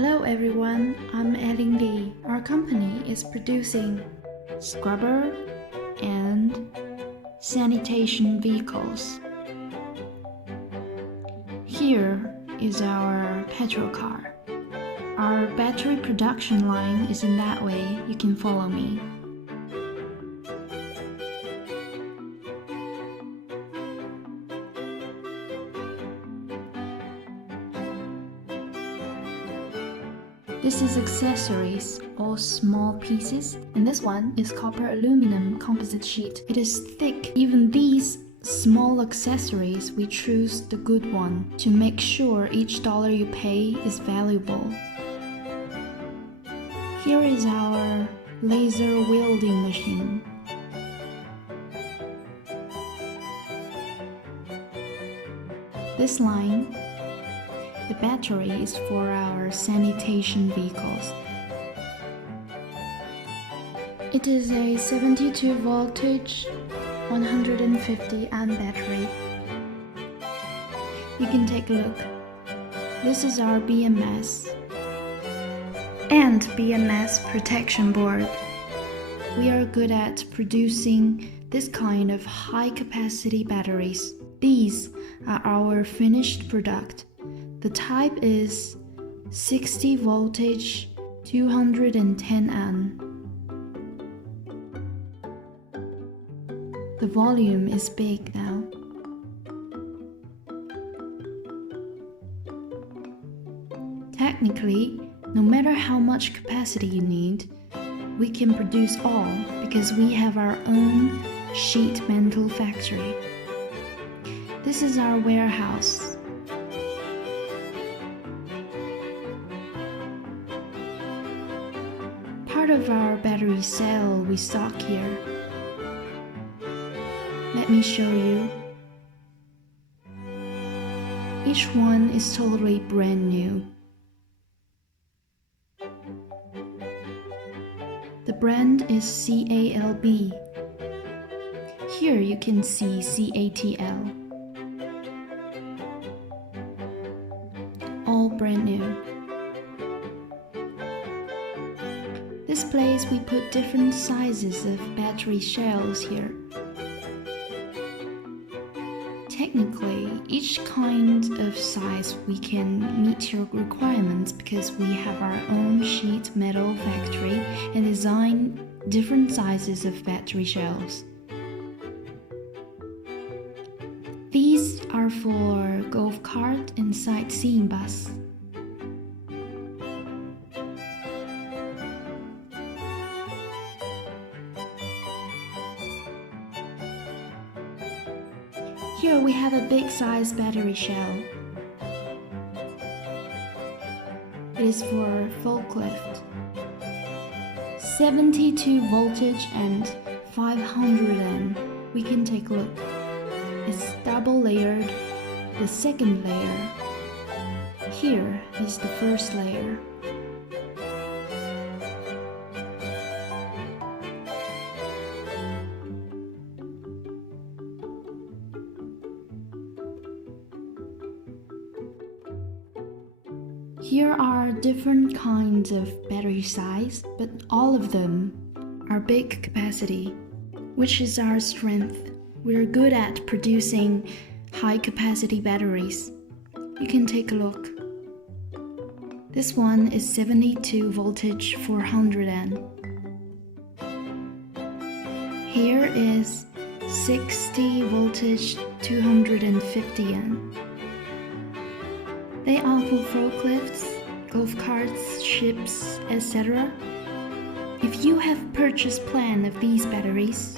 Hello everyone, I'm Ellen Lee. Our company is producing scrubber and sanitation vehicles. Here is our petrol car. Our battery production line is in that way. You can follow me. This is accessories, all small pieces, and this one is copper aluminum composite sheet. It is thick. Even these small accessories, we choose the good one to make sure each dollar you pay is valuable. Here is our laser welding machine. This line, the battery is for our sanitation vehicles. It is a 72 voltage, 150 amp battery. You can take a look. This is our BMS and BMS protection board. We are good at producing this kind of high capacity batteries. These are our finished product. The type is 60 voltage, 210 amp. The volume is big now. Technically, no matter how much capacity you need, we can produce all because we have our own sheet metal factory. This is our warehouse. Part of our battery cell we stock here. Let me show you. Each one is totally brand new. The brand is CALB. Here you can see CATL. All brand new. This place we put different sizes of battery shells here. Technically, each kind of size we can meet your requirements because we have our own sheet metal factory and design different sizes of battery shells. These are for golf cart and sightseeing bus. Here we have a big size battery shell. It is for forklift. 72 voltage and 500 amp. We can take a look. It's double layered. The second layer. Here is the first layer. Here are different kinds of battery size, but all of them are big capacity, which is our strength. We're good at producing high capacity batteries. You can take a look. This one is 72 voltage, 400 amp. Here is 60 voltage, 250 amp. They are for forklifts, golf carts, ships, etc. If you have purchase plan of these batteries,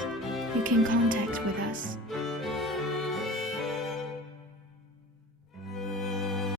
you can contact with us.